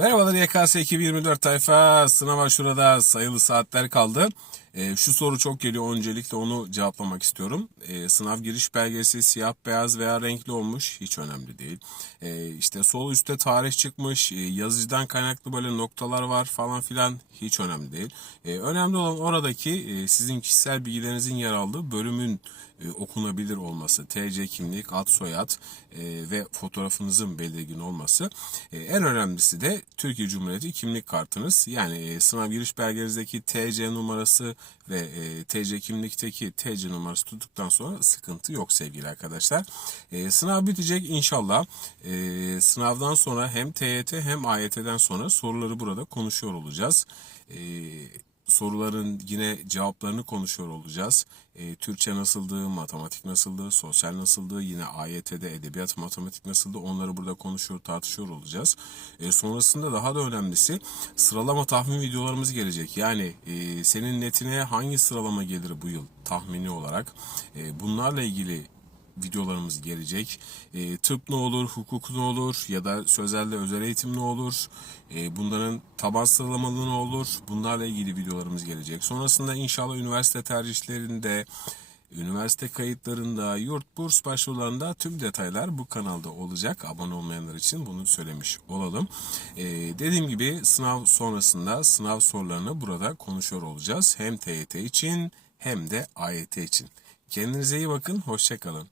Merhabalar YKS 2024 tayfa. Sınava şurada sayılı saatler kaldı. Ee, şu soru çok geliyor. Öncelikle onu cevaplamak istiyorum. Ee, sınav giriş belgesi siyah beyaz veya renkli olmuş. Hiç önemli değil. Ee, işte sol üstte tarih çıkmış. Ee, yazıcıdan kaynaklı böyle noktalar var falan filan. Hiç önemli değil. Ee, önemli olan oradaki e, sizin kişisel bilgilerinizin yer aldığı bölümün e, okunabilir olması, TC kimlik, ad soyad e, ve fotoğrafınızın belirgin olması. E, en önemlisi de Türkiye Cumhuriyeti kimlik kartınız. Yani e, sınav giriş belgenizdeki TC numarası ve e, TC kimlikteki TC numarası tuttuktan sonra sıkıntı yok sevgili arkadaşlar. E, sınav bitecek inşallah. E, sınavdan sonra hem TYT hem AYT'den sonra soruları burada konuşuyor olacağız. E, soruların yine cevaplarını konuşuyor olacağız. E, Türkçe nasıldı, matematik nasıldı, sosyal nasıldı, yine AYT'de edebiyat, matematik nasıldı onları burada konuşuyor, tartışıyor olacağız. E, sonrasında daha da önemlisi sıralama tahmin videolarımız gelecek. Yani e, senin netine hangi sıralama gelir bu yıl tahmini olarak e, bunlarla ilgili videolarımız gelecek. E, tıp ne olur, hukuk ne olur ya da sözelde özel eğitim ne olur, e, bunların taban sıralamalı ne olur, bunlarla ilgili videolarımız gelecek. Sonrasında inşallah üniversite tercihlerinde, üniversite kayıtlarında, yurt burs başvurularında tüm detaylar bu kanalda olacak. Abone olmayanlar için bunu söylemiş olalım. E, dediğim gibi sınav sonrasında sınav sorularını burada konuşuyor olacağız. Hem TYT için hem de AYT için. Kendinize iyi bakın, hoşçakalın.